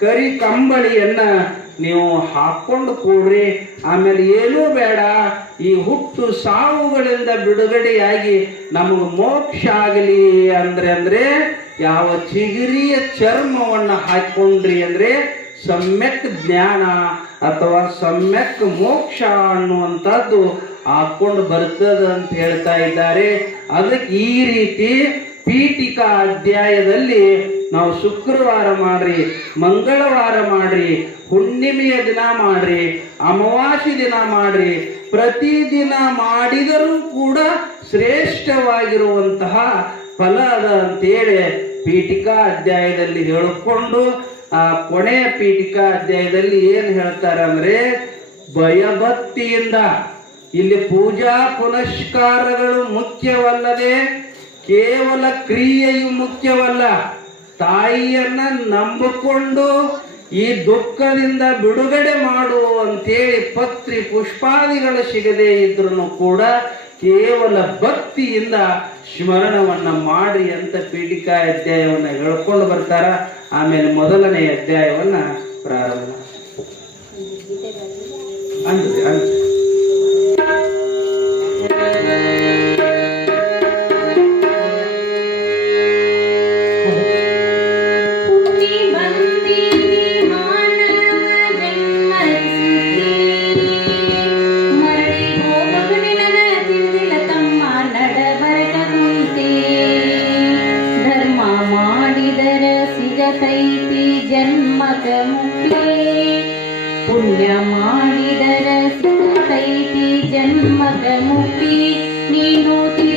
ಕರಿ ಕಂಬಳಿಯನ್ನ ನೀವು ಹಾಕೊಂಡು ಕೂಡ್ರಿ. ಆಮೇಲೆ ಏನೂ ಬೇಡ. ಈ ಹುಟ್ಟು ಸಾವುಗಳಿಂದ ಬಿಡುಗಡೆಯಾಗಿ ನಮಗೆ ಮೋಕ್ಷ ಆಗಲಿ ಅಂದ್ರೆ ಅಂದ್ರೆ ಯಾವ ಚಿಗಿರಿಯ ಚರ್ಮವನ್ನ ಹಾಕೊಂಡ್ರಿ ಅಂದ್ರೆ ಸಮ್ಯಕ್ ಜ್ಞಾನ ಅಥವಾ ಸಮ್ಯಕ್ ಮೋಕ್ಷ ಅನ್ನುವಂಥದ್ದು ಹಾಕೊಂಡು ಬರ್ತದ ಅಂತ ಹೇಳ್ತಾ ಇದ್ದಾರೆ. ಅದಕ್ಕೆ ಈ ರೀತಿ ಪೀಠಿಕಾ ಅಧ್ಯಾಯದಲ್ಲಿ ನಾವು ಶುಕ್ರವಾರ ಮಾಡ್ರಿ, ಮಂಗಳವಾರ ಮಾಡ್ರಿ, ಹುಣ್ಣಿಮೆಯ ದಿನ ಮಾಡ್ರಿ, ಅಮಾವಾಸ್ಯ ದಿನ ಮಾಡ್ರಿ, ಪ್ರತಿದಿನ ಮಾಡಿದರೂ ಕೂಡ ಶ್ರೇಷ್ಠವಾಗಿರುವಂತಹ ಫಲ ಅದ ಅಂತೇಳಿ ಪೀಠಿಕಾ ಅಧ್ಯಾಯದಲ್ಲಿ ಹೇಳಿಕೊಂಡು, ಆ ಕೊನೆಯ ಪೀಠಿಕಾ ಅಧ್ಯಾಯದಲ್ಲಿ ಏನು ಹೇಳ್ತಾರೆ ಅಂದ್ರೆ, ಭಯಭಕ್ತಿಯಿಂದ. ಇಲ್ಲಿ ಪೂಜಾ ಪುನಸ್ಕಾರಗಳು ಮುಖ್ಯವಲ್ಲದೆ, ಕೇವಲ ಕ್ರಿಯೆಯು ಮುಖ್ಯವಲ್ಲ. ತಾಯಿಯನ್ನ ನಂಬಿಕೊಂಡು ಈ ದುಃಖದಿಂದ ಬಿಡುಗಡೆ ಮಾಡು ಅಂತೇಳಿ ಪತ್ರಿ ಪುಷ್ಪಾದಿಗಳು ಸಿಗದೇ ಇದ್ರೂ ಕೂಡ ಕೇವಲ ಭಕ್ತಿಯಿಂದ ಸ್ಮರಣವನ್ನ ಮಾಡಿ ಅಂತ ಪೀಠಿಕಾ ಅಧ್ಯಾಯವನ್ನ ಹೇಳ್ಕೊಂಡು ಬರ್ತಾರ. ಆಮೇಲೆ ಮೊದಲನೇ ಅಧ್ಯಾಯವನ್ನ ಪ್ರಾರಂಭ. ಅಂದ್ರೆ जन्मकमुपि नीनोति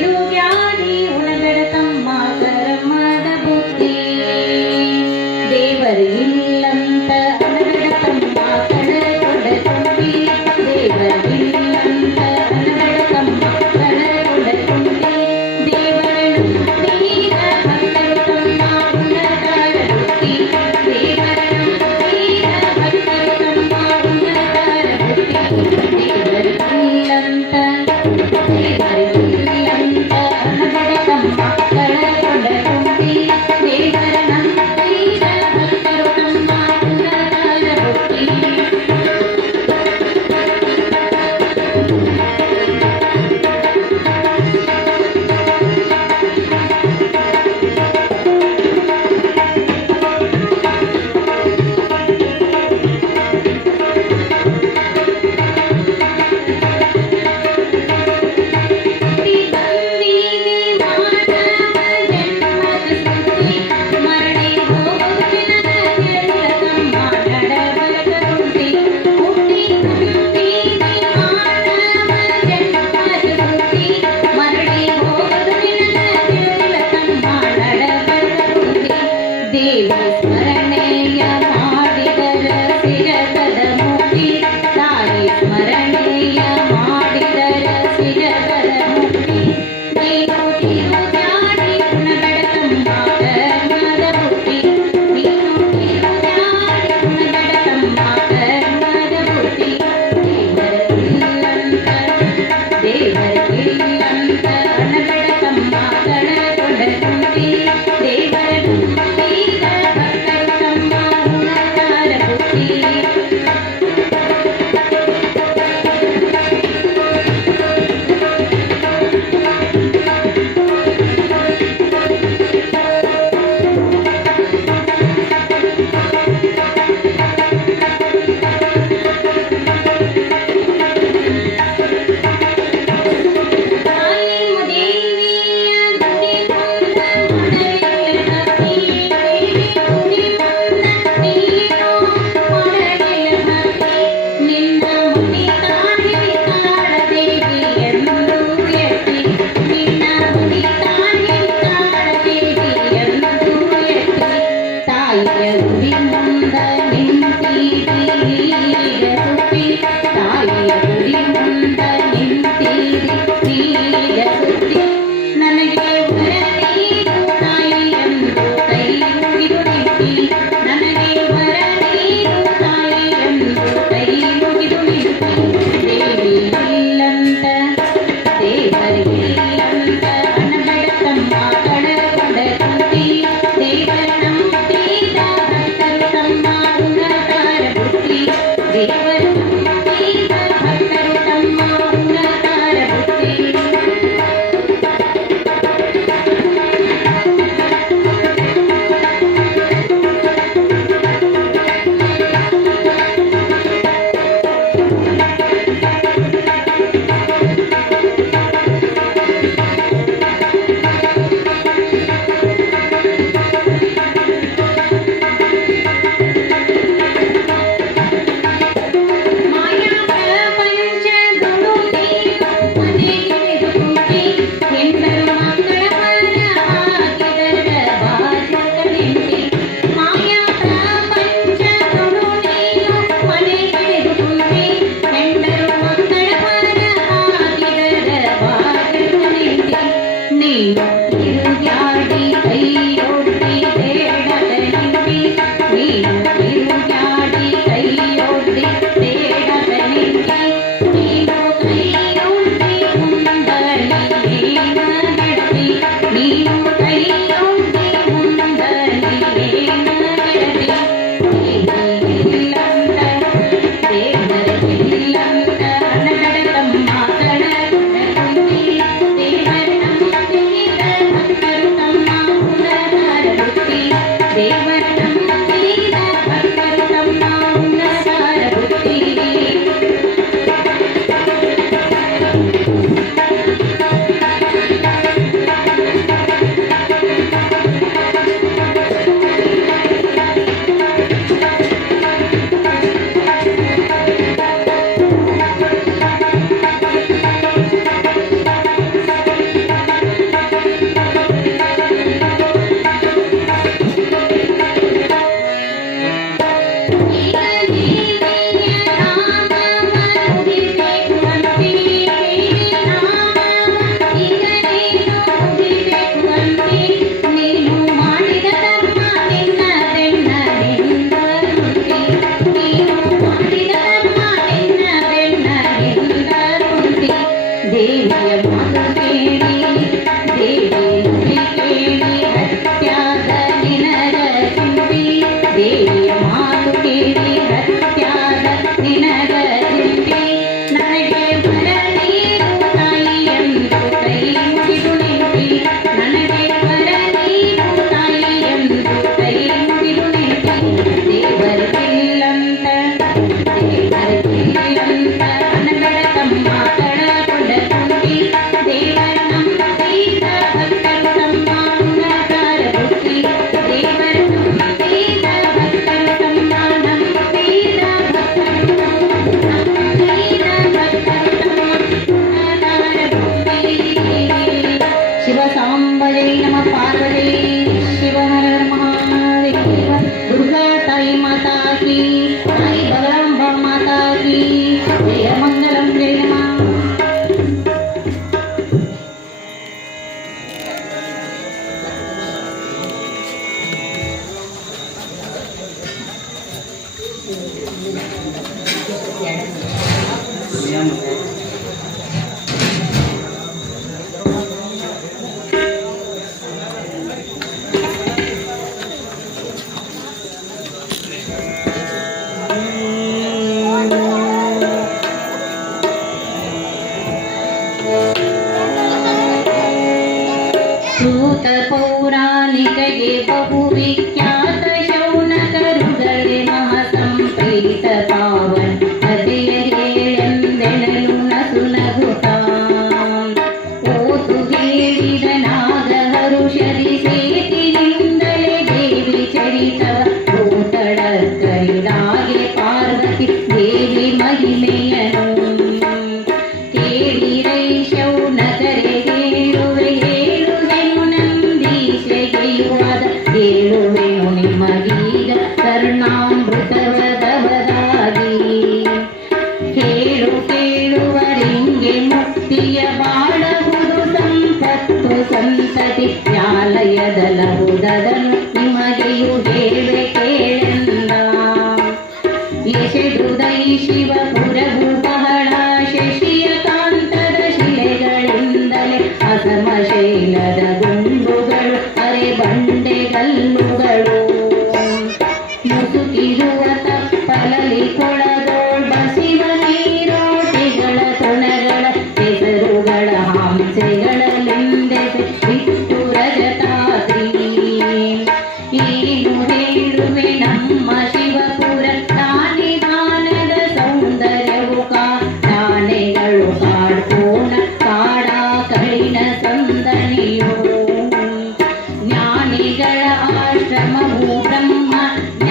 ब्रह्म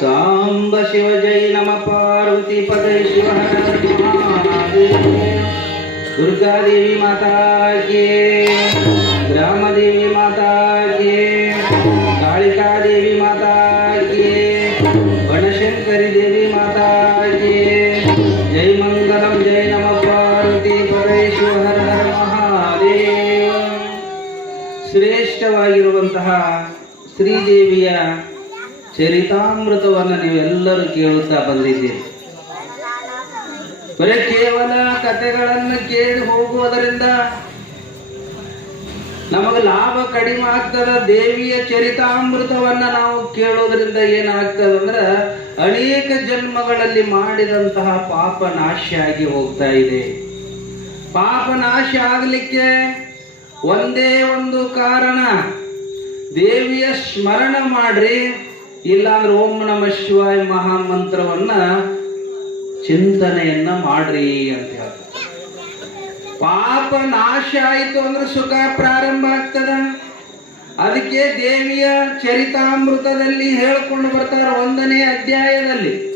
ಸಾಂಬ ಶಿವ ಜೈ ನಮ ಪಾರ್ವತಿ ಪದೇ ಶಿವ ಹರ ಮಹಾದೇವ ದುರ್ಗಾದೇವಿ ಮಾತಾ ಕೇ ಗ್ರಾಮದೇವಿ ಮಾತಾ ಕೇ ಕಾಳಿಕಾದೇವಿ ಮಾತಾ ಕೇ ಬನಶಂಕರಿ ದೇವಿ ಮಾತಾ ಕೇ ಜೈ ಮಂಗಲಂ ಜೈ ನಮ ಪಾರ್ವತಿ ಪದೇ ಶಿವ ಹರ ಹರ ಮಹಾದೇವ ಶ್ರೇಷ್ಠವಾಗಿರುವಂತಹ ಶ್ರೀದೇವಿಯ ಚರಿತಾಮೃತವನ್ನು ನೀವೆಲ್ಲರೂ ಕೇಳುತ್ತಾ ಬಂದಿದ್ದೀರಿ. ಬರೀ ಕೇವಲ ಕಥೆಗಳನ್ನು ಕೇಳಿ ಹೋಗುವುದರಿಂದ ನಮಗೆ ಲಾಭ ಕಡಿಮೆ ಆಗ್ತದ, ದೇವಿಯ ಚರಿತಾಮೃತವನ್ನ ನಾವು ಕೇಳೋದ್ರಿಂದ ಏನಾಗ್ತದೆ ಅಂದ್ರೆ ಅನೇಕ ಜನ್ಮಗಳಲ್ಲಿ ಮಾಡಿದಂತಹ ಪಾಪ ನಾಶ ಆಗಿ ಹೋಗ್ತಾ ಇದೆ. ಪಾಪ ನಾಶ ಆಗಲಿಕ್ಕೆ ಒಂದೇ ಒಂದು ಕಾರಣ, ದೇವಿಯ ಸ್ಮರಣ ಮಾಡ್ರಿ. ಇಲ್ಲಾಂದ್ರೆ ಓಂ ನಮ ಶಿವಾಯ ಮಹಾಮಂತ್ರವನ್ನ ಚಿಂತನೆಯನ್ನ ಮಾಡ್ರಿ ಅಂತ ಹೇಳ್ತಾರೆ. ಪಾಪ ನಾಶ ಆಯಿತು ಅಂದ್ರೆ ಸುಖ ಪ್ರಾರಂಭ ಆಗ್ತದ? ಅದಕ್ಕೆ ದೇವಿಯ ಚರಿತಾಮೃತದಲ್ಲಿ ಹೇಳ್ಕೊಂಡು ಬರ್ತಾರೆ ಒಂದನೇ ಅಧ್ಯಾಯದಲ್ಲಿ.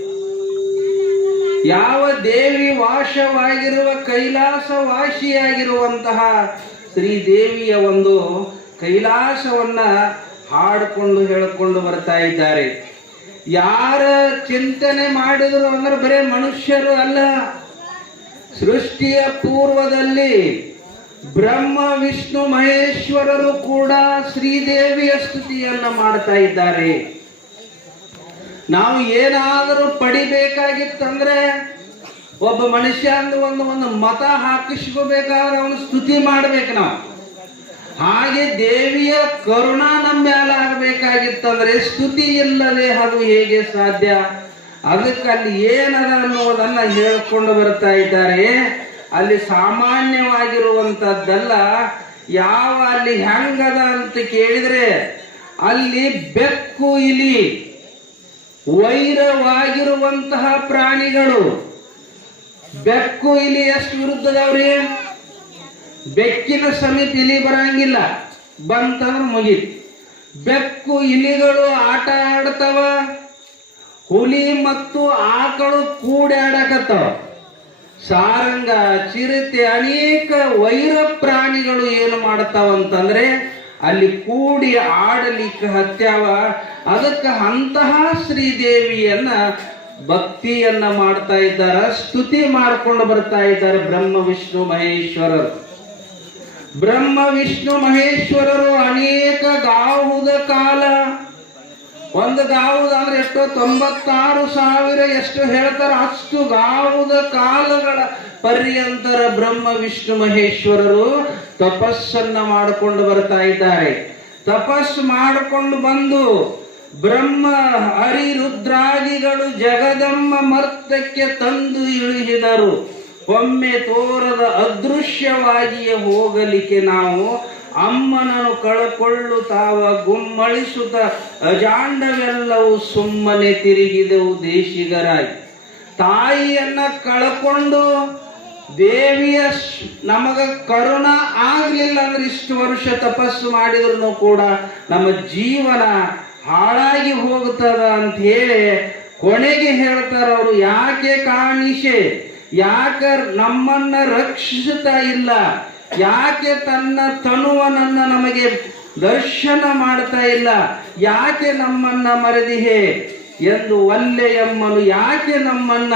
ಯಾವ ದೇವಿ ವಾಸವಾಗಿರುವ ಕೈಲಾಸ ವಾಸಿಯಾಗಿರುವಂತಹ ಶ್ರೀದೇವಿಯ ಒಂದು ಕೈಲಾಸವನ್ನ ಹಾಡಿಕೊಂಡು ಹೇಳಿಕೊಂಡು ಬರ್ತಾ ಇದ್ದಾರೆ. ಯಾರ ಚಿಂತನೆ ಮಾಡಿದ್ರು ಅಂದ್ರೆ ಬರೇ ಮನುಷ್ಯರು ಅಲ್ಲ. ಸೃಷ್ಟಿಯ ಪೂರ್ವದಲ್ಲಿ ಬ್ರಹ್ಮ, ವಿಷ್ಣು, ಮಹೇಶ್ವರರು ಕೂಡ ಶ್ರೀದೇವಿಯ ಸ್ತುತಿಯನ್ನ ಮಾಡ್ತಾ ಇದ್ದಾರೆ. ನಾವು ಏನಾದರೂ ಪಡಿಬೇಕಾಗಿತ್ತಂದ್ರೆ ಒಬ್ಬ ಮನುಷ್ಯ ಅಂದ್ರೆ ಒಂದು ಒಂದು ಮತ ಹಾಕಿಸ್ಕೋಬೇಕಾದ್ರೆ ಅವನು ಸ್ತುತಿ ಮಾಡ್ಬೇಕು ನಾವು. ಹಾಗೆ ದೇವಿಯ ಕರುಣಾ ಆಗಬೇಕಾಗಿತ್ತಂದ್ರೆ ಸ್ತುತಿ ಇಲ್ಲದೆ ಅದು ಹೇಗೆ ಸಾಧ್ಯ? ಅದಕ್ಕೆ ಅಲ್ಲಿ ಏನದ ಅನ್ನುವುದನ್ನ ಹೇಳ್ಕೊಂಡು ಬರ್ತಾ ಇದ್ದಾರೆ. ಅಲ್ಲಿ ಸಾಮಾನ್ಯವಾಗಿರುವಂತದ್ದಲ್ಲ, ಯಾವ ಅಲ್ಲಿ ಹೆಂಗದ ಅಂತ ಕೇಳಿದ್ರೆ, ಅಲ್ಲಿ ಬೆಕ್ಕು ಇಲಿ, ವೈರವಾಗಿರುವಂತಹ ಪ್ರಾಣಿಗಳು. ಬೆಕ್ಕು ಇಲಿ ಎಷ್ಟು ವಿರುದ್ಧದವ್ರಿ? ಬೆಕ್ಕಿನ ಸಮೇತ ಇಲಿ ಬರಂಗಿಲ್ಲ. ಬಂತಂದ್ರೆ ಮುಗೀತು. ಬೆಕ್ಕು ಇಲಿಗಳು ಆಟ ಆಡ್ತಾವ, ಹುಲಿ ಮತ್ತು ಆಕಳು ಕೂಡಿ ಆಡಕತ್ತವ ಸಾರಂಗ, ಚಿರತೆ ಅನೇಕ ವೈರ ಪ್ರಾಣಿಗಳು ಏನು ಮಾಡ್ತಾವಂತಂದ್ರೆ ಅಲ್ಲಿ ಕೂಡಿ ಆಡಲಿಕ್ಕೆ ಹತ್ಯಾವ. ಅದಕ್ಕೆ ಅಂತಹ ಶ್ರೀದೇವಿಯನ್ನ ಭಕ್ತಿಯನ್ನ ಮಾಡ್ತಾ ಇದ್ದಾರೆ, ಸ್ತುತಿ ಮಾಡ್ಕೊಂಡು ಬರ್ತಾ ಇದ್ದಾರೆ ಬ್ರಹ್ಮ, ವಿಷ್ಣು, ಮಹೇಶ್ವರರು. ಬ್ರಹ್ಮ, ವಿಷ್ಣು, ಮಹೇಶ್ವರರು ಅನೇಕ ಗಾವುದ ಕಾಲ. ಒಂದು ಗಾವುದ ಅಂದ್ರೆ ಎಷ್ಟೋ ತೊಂಬತ್ತಾರು ಸಾವಿರ ಎಷ್ಟು ಹೇಳ್ತಾರ, ಅಷ್ಟು ಗಾವುದ ಕಾಲಗಳ ಪರ್ಯಂತರ ಬ್ರಹ್ಮ, ವಿಷ್ಣು, ಮಹೇಶ್ವರರು ತಪಸ್ಸನ್ನ ಮಾಡಿಕೊಂಡು ಬರ್ತಾ ಇದ್ದಾರೆ. ತಪಸ್ಸು ಮಾಡಿಕೊಂಡು ಬಂದು ಬ್ರಹ್ಮ, ಹರಿರುದ್ರಾದಿಗಳು ಜಗದಮ್ಮ ಮರ್ತಕ್ಕೆ ತಂದು ಇಳಿಸಿದರು ಒಮ್ಮೆ ತೋರದ ಅದೃಶ್ಯವಾಗಿಯೇ ಹೋಗಲಿಕ್ಕೆ ನಾವು ಅಮ್ಮನನ್ನು ಕಳಕೊಳ್ಳುತ್ತಾವ, ಗುಮ್ಮಳಿಸುತ್ತ, ಅಜಾಂಡವೆಲ್ಲವೂ ಸುಮ್ಮನೆ ತಿರುಗಿದವು ದೇಶಿಗರಾಗಿ. ತಾಯಿಯನ್ನ ಕಳಕೊಂಡು ದೇವಿಯ ನಮಗ ಕರುಣ ಆಗ್ಲಿಲ್ಲ ಅಂದ್ರೆ ಇಷ್ಟು ವರ್ಷ ತಪಸ್ಸು ಮಾಡಿದ್ರು ಕೂಡ ನಮ್ಮ ಜೀವನ ಹಾಳಾಗಿ ಹೋಗ್ತದ ಅಂತ ಹೇಳಿ ಕೊನೆಗೆ ಹೇಳ್ತಾರ ಅವರು, ಯಾಕೆ ಕಾಣಿಸೆ ಯಾಕ ನಮ್ಮನ್ನ ರಕ್ಷಿಸುತ್ತಾ ಇಲ್ಲ? ಯಾಕೆ ತನ್ನ ತನುವನನ್ನ ನಮಗೆ ದರ್ಶನ ಮಾಡ್ತಾ ಇಲ್ಲ? ಯಾಕೆ ನಮ್ಮನ್ನ ಮರೆದಿಹೆ ಎಂದು ಒಲ್ಲೆಯಮ್ಮನು ಯಾಕೆ ನಮ್ಮನ್ನ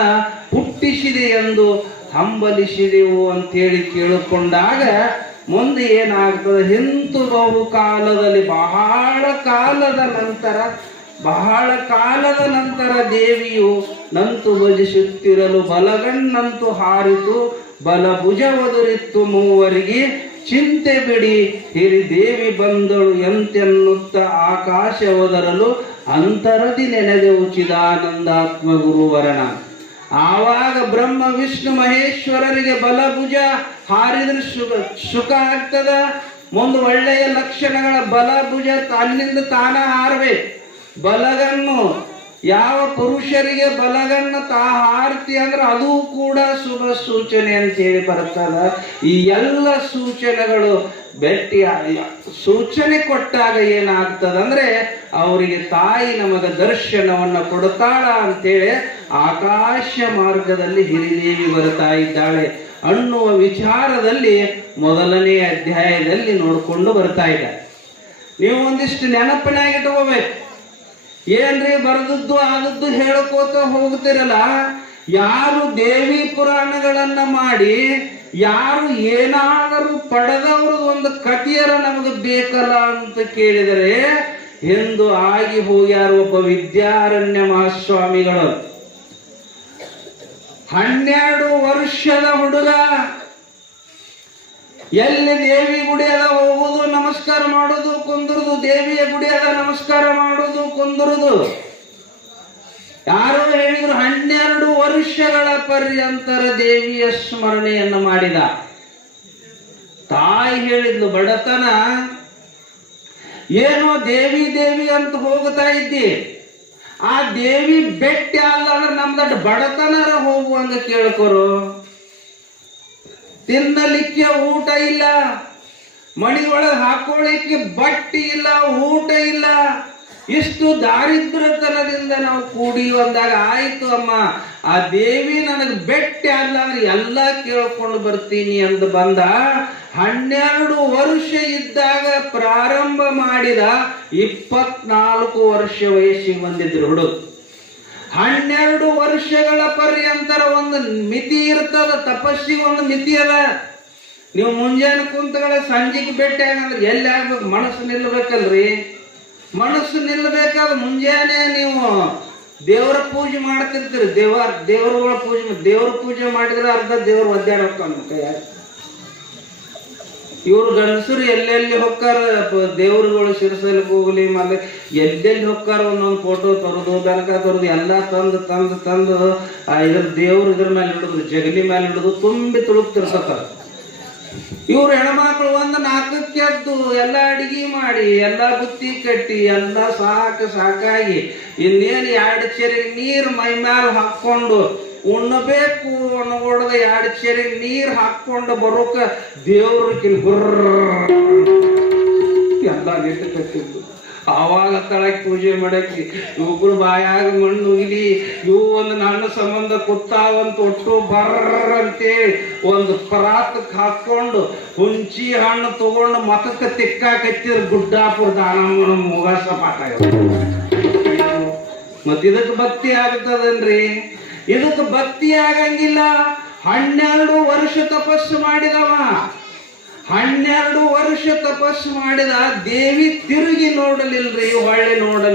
ಹುಟ್ಟಿಸಿದೆ ಎಂದು ಹಂಬಲಿಸಿದೆವು ಅಂತೇಳಿ ಕೇಳಿಕೊಂಡಾಗ ಮುಂದೆ ಏನಾಗ್ತದೆ? ಹಿಂತು ಬಹು ಕಾಲದಲ್ಲಿ ಬಹಳ ಕಾಲದ ನಂತರ ಬಹಳ ಕಾಲದ ನಂತರ ದೇವಿಯು ನಂತು ಭಜಿಸುತ್ತಿರಲು ಬಲಗಣ್ಣಂತು ಹಾರಿತು ಬಲ ಭುಜ ಒದರಿತ್ತು ಮೂವರಿಗೆ. ಚಿಂತೆ ಬಿಡಿ, ಹಿರಿ ದೇವಿ ಬಂದಳು ಎಂತೆನ್ನುತ್ತ ಆಕಾಶ ಒದರಲು ಅಂತರದಿ ನೆನೆದೆವು ಚಿದಾನಂದಾತ್ಮ ಗುರುವರಣ ಆವಾಗ ಬ್ರಹ್ಮ, ವಿಷ್ಣು, ಮಹೇಶ್ವರರಿಗೆ ಬಲಭುಜ ಹಾರಿದ್ರೆ ಸುಖ ಸುಖ ಆಗ್ತದ? ಒಂದು ಒಳ್ಳೆಯ ಲಕ್ಷಣಗಳ ಬಲಭುಜ ತನ್ನಿಂದ ತಾನ ಹಾರಬೇಕು. ಬಲಗಣ್ಣು ಯಾವ ಪುರುಷರಿಗೆ ಬಲಗಣ್ಣ ತಾ ಹಾರ್ತಿ ಅಂದ್ರೆ ಅದು ಕೂಡ ಶುಭ ಸೂಚನೆ ಅಂತ ಹೇಳಿ ಬರ್ತದ. ಈ ಎಲ್ಲ ಸೂಚನೆಗಳು ಭೇಟಿ ಸೂಚನೆ ಕೊಟ್ಟಾಗ ಏನಾಗ್ತದಂದ್ರೆ ಅವರಿಗೆ ತಾಯಿ ನಮಗ ದರ್ಶನವನ್ನ ಕೊಡ್ತಾಳ ಅಂತೇಳಿ ಆಕಾಶ ಮಾರ್ಗದಲ್ಲಿ ಹಿರಿದೇವಿ ಬರ್ತಾ ಇದ್ದಾಳೆ ಅನ್ನುವ ವಿಚಾರದಲ್ಲಿ ಮೊದಲನೇ ಅಧ್ಯಾಯದಲ್ಲಿ ನೋಡಿಕೊಂಡು ಬರ್ತಾ ಇದ್ದಾರೆ ನೀವು ಒಂದಿಷ್ಟು ನೆನಪಿನಾಗಿ ಇಟ್ಕೋಬೇಕು ಏನ್ರಿ ಬರೆದದ್ದು ಆದದ್ದು ಹೇಳ್ಕೋತ ಹೋಗ್ತಿರಲ್ಲ? ಯಾರು ದೇವಿ ಪುರಾಣಗಳನ್ನ ಮಾಡಿ, ಯಾರು ಏನಾದರೂ ಪಡೆದವರು ಒಂದು ಕಥೆಯರ ನಮಗೆ ಬೇಕಲ್ಲ ಅಂತ ಕೇಳಿದರೆ, ಎಂದು ಆಗಿ ಹೋಗ್ಯಾರ ಒಬ್ಬ ವಿದ್ಯಾರಣ್ಯ ಮಹಾಸ್ವಾಮಿಗಳು. ಹನ್ನೆರಡು ವರ್ಷದ ಹುಡುಗ ಎಲ್ಲಿ ದೇವಿ ಗುಡಿ ಹೋಗುವುದು ನಮಸ್ಕಾರ ಮಾಡುದು, ಕುಂದುರುದು, ದೇವಿಯ ಗುಡಿ ಅದ ನಮಸ್ಕಾರ ಮಾಡುದು, ಕುಂದುರುದು. ಯಾರೋ ಹೇಳಿದ್ರು ಹನ್ನೆರಡು ವರ್ಷಗಳ ಪರ್ಯಂತರ ದೇವಿಯ ಸ್ಮರಣೆಯನ್ನು ಮಾಡಿದ. ತಾಯಿ ಹೇಳಿದ್ಲು, ಬಡತನ, ಏನೋ ದೇವಿ ದೇವಿ ಅಂತ ಹೋಗ್ತಾ ಇದ್ದಿ. ಆ ದೇವಿ ಬೆಟ್ಟ ಅಲ್ಲ ಅಂದ್ರೆ ನಮ್ದ ಬಡತನರ ಹೋಗುವಂಗ ಕೇಳ್ಕೊರು. ತಿನ್ನಲಿಕ್ಕೆ ಊಟ ಇಲ್ಲ. ಮಣಿ ಒಳಗೆ ಹಾಕೊಳ್ಳಿಕ್ಕೆ ಬಟ್ಟೆ ಇಲ್ಲ, ಊಟ ಇಲ್ಲ. ಇಷ್ಟು ದಾರಿದ್ರ್ಯತನದಿಂದ ನಾವು ಕೂಡಿ ಒಂದಾಗ ಆಯಿತು ಅಮ್ಮ. ಆ ದೇವಿ ನನಗೆ ಬೆಟ್ಟಿ ಅಲ್ಲ ಅಂದ್ರೆ ಎಲ್ಲ ಕೇಳ್ಕೊಂಡು ಬರ್ತೀನಿ ಅಂತ ಬಂದ. ಹನ್ನೆರಡು ವರ್ಷ ಇದ್ದಾಗ ಪ್ರಾರಂಭ ಮಾಡಿದ ಇಪ್ಪತ್ನಾಲ್ಕು ವರ್ಷ ವಯಸ್ಸಿಗೆ ಬಂದಿದ್ರು ಹುಡುಗ ಹನ್ನೆರಡು ವರ್ಷಗಳ ಪರ್ಯಂತರ ಒಂದು ಮಿತಿ ಇರ್ತದ, ತಪಸ್ಸಿಗೆ ಒಂದು ಮಿತಿ ಅದ. ನೀವು ಮುಂಜಾನೆ ಕುಂತಗಳ ಸಂಜೆಗೆ ಭೇಟಿ ಆಗಂದ್ರೆ ಎಲ್ಲಿ ಆಗ್ಬೇಕು? ಮನಸ್ಸು ನಿಲ್ಲಬೇಕಲ್ರಿ? ಮನಸ್ಸು ನಿಲ್ಲಬೇಕಾದ ಮುಂಜಾನೆ ನೀವು ದೇವರ ಪೂಜೆ ಮಾಡ್ತಿರ್ತೀರಿ. ದೇವ, ದೇವರುಗಳ ಪೂಜೆ, ದೇವ್ರ ಪೂಜೆ ಮಾಡಿದ್ರೆ ಅರ್ಧ ದೇವ್ರ ಅನ್ಕ ಕೈಯಾಗ ಇವ್ರು ಗಂಡಸರು ಎಲ್ಲೆಲ್ಲಿ ಹೊಕ್ಕಾರ? ದೇವ್ರುಗಳು ಹೋಗಲಿ ಹೋಗ್ಲಿ ಮತ್ತೆ ಎಲ್ಲೆಲ್ಲಿ ಹೊಕ್ಕಾರ ಒಂದೊಂದು ಫೋಟೋ ತರೋದು ದನಕ ತರೋದು, ಎಲ್ಲ ತಂದು ತಂದು ತಂದು ಇದ್ರ ದೇವ್ರು ಇದ್ರ ಮೇಲೆ ಹಿಡಿದು ಜಗಲಿ ಮೇಲೆ ಹಿಡಿದು ತುಂಬಿ ತುಳುಕ್ತಿರ್ಸತ್ತಾರ ಇವ್ರು ಹೆಣ್ಮಕ್ಳು ಒಂದು ನಾಲ್ಕಕ್ಕೆ ಎದ್ದು ಎಲ್ಲ ಅಡಿಗೆ ಮಾಡಿ, ಎಲ್ಲ ಬುತ್ತಿ ಕಟ್ಟಿ, ಎಲ್ಲ ಸಾಕು ಸಾಕಾಗಿ ಇನ್ನೇನು ಎರಡು ಚೆರಿ ನೀರು ಮೈ ಮ್ಯಾಲ ಹಾಕ್ಕೊಂಡು ಉಣ್ಣಬೇಕು ಅನ್ನೋದ ಎರಡು ಚೇರಿ ನೀರು ಹಾಕೊಂಡು ಬರೋಕ ದೇವ್ರ ಕಿಲ್ ಎಲ್ಲ ನೆಟ್ಟು ಕಟ್ಟಿದ್ದು. ಆವಾಗ ತಳಕ್ ಪೂಜೆ ಮಾಡಕ್ಕೆ ಇವುಗಳು ಬಾಯಾಗ ಮಣ್ಣು ಇಲಿ ಇವು ಒಂದು ನನ್ನ ಸಂಬಂಧ ಕುತ್ತಾವಂತ ಒಟ್ಟು ಬರ್ರ ಅಂತೇಳಿ ಒಂದು ಪರಾತಕ್ಕೆ ಹಾಕೊಂಡು ಹುಂಚಿ ಹಣ್ಣು ತಗೊಂಡು ಮತಕ್ಕೆ ತಿಕ್ಕಾಕತ್ತಿರ ಗುಡ್ಡಾಪುರ ದಾನಮ್ಮನ ಮುಗಾಸ ಪಾಠ ಮತ್ತ ಇದಕ್ಕೆ ಭಕ್ತಿ ಆಗುತ್ತದನ್ರಿ ಇದಕ್ಕೆ ಭಕ್ತಿ ಆಗಂಗಿಲ್ಲ. ಹನ್ನೆರಡು ವರ್ಷ ತಪಸ್ಸು ಮಾಡಿದವ. ಹನ್ನೆರಡು ವರ್ಷ ತಪಸ್ಸು ಮಾಡಿದ ದೇವಿ ತಿರುಗಿ ನೋಡಲಿಲ್ರಿ ಹೊಳ್ಳಿ ನೋಡಲಿಲ್ಲ.